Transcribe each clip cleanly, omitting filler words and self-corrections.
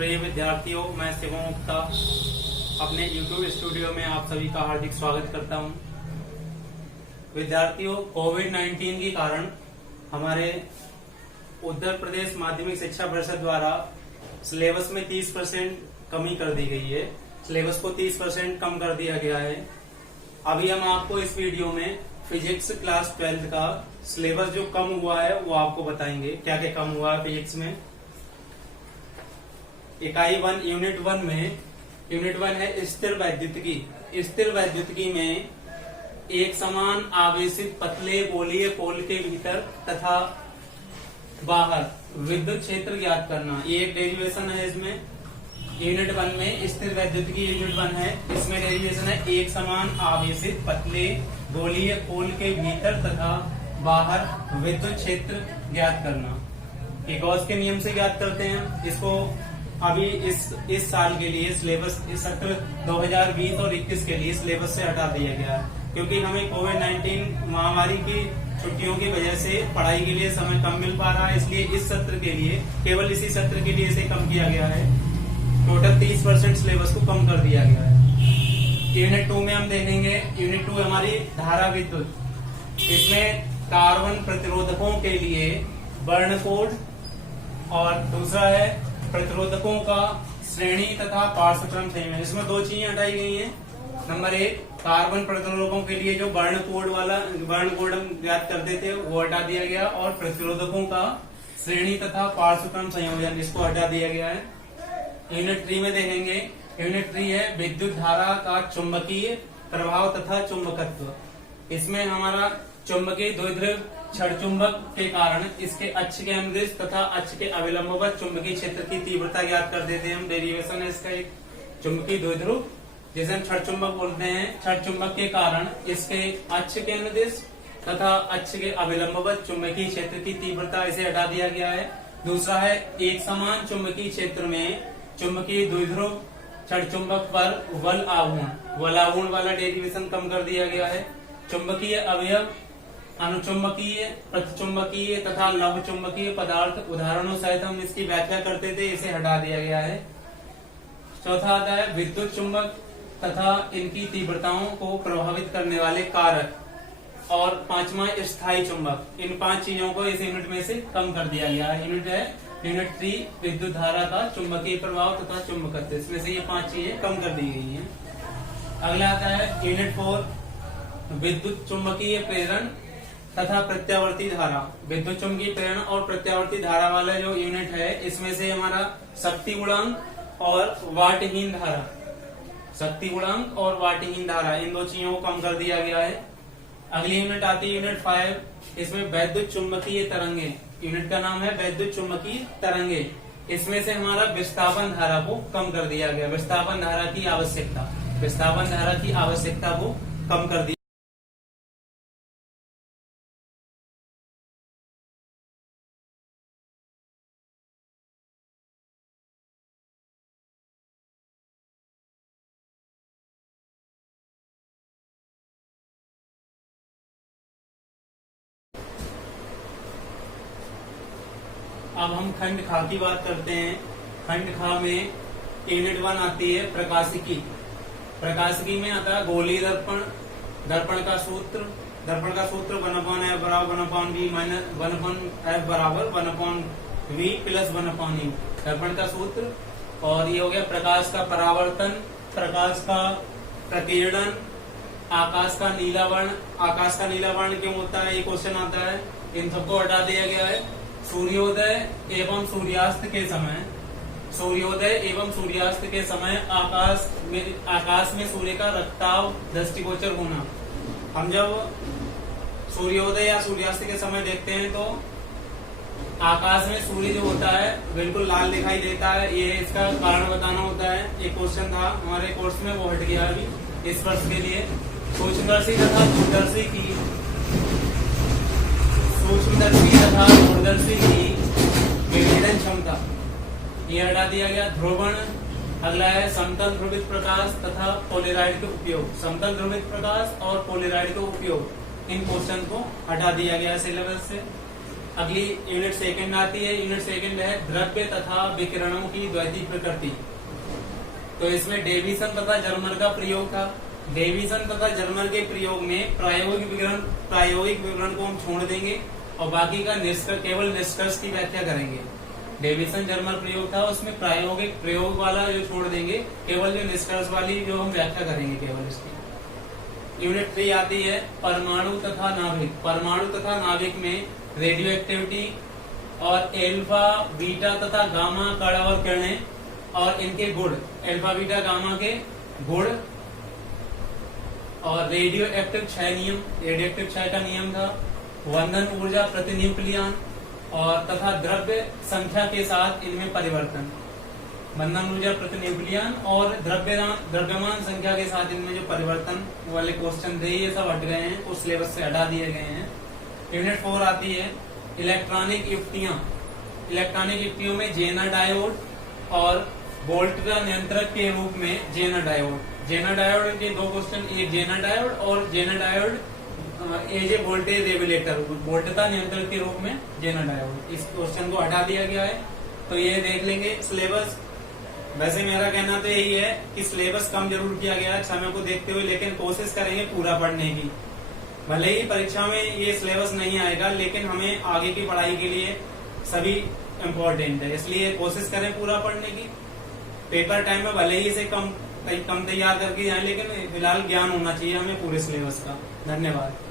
प्रिय विद्यार्थियों, मैं शिवम गुप्ता अपने YouTube स्टूडियो में आप सभी का हार्दिक स्वागत करता हूं। विद्यार्थियों, कोविड-19 के कारण हमारे उत्तर प्रदेश माध्यमिक शिक्षा परिषद द्वारा सिलेबस में 30% कमी कर दी गई है। सिलेबस को 30% कम कर दिया गया है। अभी हम आपको इस वीडियो में फिजिक्स क्लास 12 का सिलेबस जो कम हुआ है वो आपको बताएंगे। क्या क्या कम हुआ है फिजिक्स में। इकाई 1 यूनिट 1 में, यूनिट 1 है स्थिर वैद्युतिकी। स्थिर वैद्युतिकी में एक समान आवेशित पतले गोलीय पोल के भीतर तथा बाहर विद्युत क्षेत्र ज्ञात करना, ये एक डेरिवेशन है। इसमें यूनिट 1 में स्थिर वैद्युतिकी यूनिट 1 है, इसमें डेरिवेशन है एक समान आवेशित पतले गोलीय पोल के भीतर तथा बाहर विद्युत क्षेत्र ज्ञात करना। ये गॉस के नियम से ज्ञात करते हैं। इसको अभी इस साल के लिए सिलेबस, इस सत्र 2020 और 21 के लिए सिलेबस से हटा दिया गया है, क्योंकि हमें कोविड-19 महामारी की छुट्टियों की वजह से पढ़ाई के लिए समय कम मिल पा रहा है। इसलिए इस सत्र के लिए, केवल इसी सत्र के लिए इसे कम किया गया है। टोटल 30% सिलेबस को कम कर दिया गया है। यूनिट 2 में हम देखेंगे, यूनिट 2 हमारी धारा विद्युत। इसमें कार्बन प्रतिरोधकों के लिए वर्ण कोड और दूसरा है प्रतिरोधकों का श्रेणी तथा पार्श्वक्रम संयोजन। इसमें दो चीजें हटाई गई हैं। नंबर 1, कार्बन प्रतिरोधकों के लिए जो वर्ण कोड हम ज्ञात करते थे वो हटा दिया गया, और प्रतिरोधकों का श्रेणी तथा पार्श्वक्रम संयोजन, इसको हटा दिया गया है। यूनिट 3 में देखेंगे, यूनिट 3 है विद्युत धारा का चुंबकीय प्रभाव तथा चुंबकत्व। इसमें हमारा चुंबकीय द्विध्रुव छड़ चुंबक के कारण इसके अक्ष के अनुदिश तथा अक्ष के अविलंबवत चुंबकीय क्षेत्र की तीव्रता ज्ञात कर देते हैं हम। डेरिवेशन है इसका एक चुंबकीय द्विध्रुव, जिसे हम छड़ चुंबक बोलते हैं। छड़ चुंबक के कारण इसके अक्ष के अनुदिश तथा अक्ष के अविलंबवत चुंबकीय क्षेत्र की तीव्रता, इसे हटा दिया गया है। दूसरा है एक समान चुंबकीय क्षेत्र में चुंबकीय द्विध्रुव छड़ चुंबक पर वल आघूर्ण वाला डेरिवेशन कम कर दिया गया है। चुंबकीय अवयव अनुचुंबकीय, प्रतिचुंबकीय तथा लव चुंबकीय पदार्थ उदाहरणों सहित हम इसकी व्याख्या करते थे, इसे हटा दिया गया है। चौथा आता है विद्युत चुंबक तथा इनकी तीव्रताओं को प्रभावित करने वाले कारक, और पांचवा स्थायी चुंबक। इन 5 चीजों को इस यूनिट में से कम कर दिया गया है। यूनिट है यूनिट 3 विद्युत धारा का चुंबकीय प्रभाव तथा चुंबकत्व। इसमें से ये 5 चीजें कम कर दी गई हैं। अगला आता है यूनिट 4 विद्युत चुंबकीय प्रेरण तथा प्रत्यावर्ती धारा। विद्युत चुंबकीय प्रेरण और प्रत्यावर्ती धारा वाला जो यूनिट है, इसमें से हमारा शक्ति गुणांक और वाटहीन धारा, शक्ति गुणांक और वाटहीन धारा, इन 2 चीजों को कम कर दिया गया है। अगली यूनिट आती है यूनिट 5। इसमें वैद्युत चुंबकीय तरंगे। यूनिट का नाम है वैद्युत चुंबकीय तरंगे। इसमें से हमारा विस्थापन धारा को कम कर दिया गया। विस्थापन धारा की आवश्यकता को कम कर दिया। अब हम खंड खा की बात करते हैं। खंड खा में यूनिट 1 आती है प्रकाशिकी। प्रकाशिकी में आता है गोलीय दर्पण। दर्पण का सूत्र 1/f बराबर 1/v माइनस 1/f बराबर 1/v प्लस 1/u, दर्पण का सूत्र। और ये हो गया प्रकाश का परावर्तन, प्रकाश का प्रकीर्णन, आकाश का नीला वर्ण। आकाश का नीला वर्ण क्यों होता है, ये क्वेश्चन आता है। इन सबको हटा दिया गया है। सूर्योदय एवं सूर्यास्त के समय आकाश में सूर्य का रक्ताव दृष्टिगोचर होना। हम जब सूर्योदय या सूर्यास्त के समय देखते हैं तो आकाश में सूर्य जो होता है बिल्कुल लाल दिखाई देता है। ये इसका कारण बताना होता है। एक क्वेश्चन था हमारे कोर्स में, वो हट गया अभी इस वर्ष के लिए। सूक्ष्मदर्शी तथा दूरदर्शी की विभेदन क्षमता, ये हटा दिया गया। ध्रुवण। अगला है समतल ध्रुवित प्रकाश तथा पोलेराइड का उपयोग। समतल ध्रुवित प्रकाश और पोलेराइड का उपयोग, इन क्वेश्चन को हटा दिया गया सिलेबस से। अगली यूनिट सेकंड आती है। यूनिट सेकंड है द्रव्य तथा विकिरणों की द्वैती प्रकृति। तो इसमें डेविसन तथा जर्मर का प्रयोग था। डेविसन तथा जर्मर के प्रयोग में प्रायोगिक विवरण को हम छोड़ देंगे और बाकी का केवल निष्कर्ष की व्याख्या करेंगे। डेविसन जर्मर प्रयोग था, उसमें प्रायोगिक प्रयोग वाला जो छोड़ देंगे, केवल जो निष्कर्ष वाली जो हम व्याख्या करेंगे केवल इसकी। यूनिट 3 आती है परमाणु तथा नाभिक। परमाणु तथा नाभिक में रेडियो एक्टिविटी और एल्फा बीटा तथा गामा कण और किरणें और इनके गुण, एल्फा बीटा गामा के गुण और रेडियो एक्टिव क्षय नियम, रेडियो एक्टिव क्षय का नियम था, वंदन ऊर्जा प्रति न्यूक्लियन और तथा द्रव्य संख्या के साथ इनमें परिवर्तन, बंधन ऊर्जा प्रति न्यूक्लियन और द्रव्यमान संख्या के साथ इनमें जो परिवर्तन वाले क्वेश्चन थे ये सब हट गए हैं, उस सिलेबस से हटा दिए गए हैं। यूनिट 4 आती है इलेक्ट्रॉनिक युक्तियां। इलेक्ट्रॉनिक युक्तियों में जेनर डायोड और वोल्टेज नियंत्रक के रूप में जेनर डायोड। जेनर डायोड के 2 क्वेश्चन, एक जेनर डायोड और zener diode as a voltage regulator, वोल्टता नियंत्रक के रूप में जेनर डायोड। इस क्वेश्चन को हटा दिया गया है, तो ये देख लेंगे सिलेबस। वैसे मेरा कहना तो यही है कि सिलेबस कम जरूर किया गया है समय को देखते हुए, लेकिन कोशिश करेंगे पूरा पढ़ने की। भले ही परीक्षा में ये सिलेबस नहीं आएगा, लेकिन हमें आगे की पढ़ाई के लिए सभी इम्पोर्टेंट है, इसलिए कोशिश करें पूरा पढ़ने की। पेपर टाइम में भले ही इसे कम तैयार करके जाए, लेकिन फिलहाल ज्ञान होना चाहिए हमें पूरे सिलेबस का। धन्यवाद।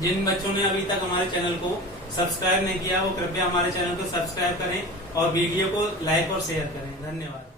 जिन बच्चों ने अभी तक हमारे चैनल को सब्सक्राइब नहीं किया, वो कृपया हमारे चैनल को सब्सक्राइब करें और वीडियो को लाइक और शेयर करें। धन्यवाद।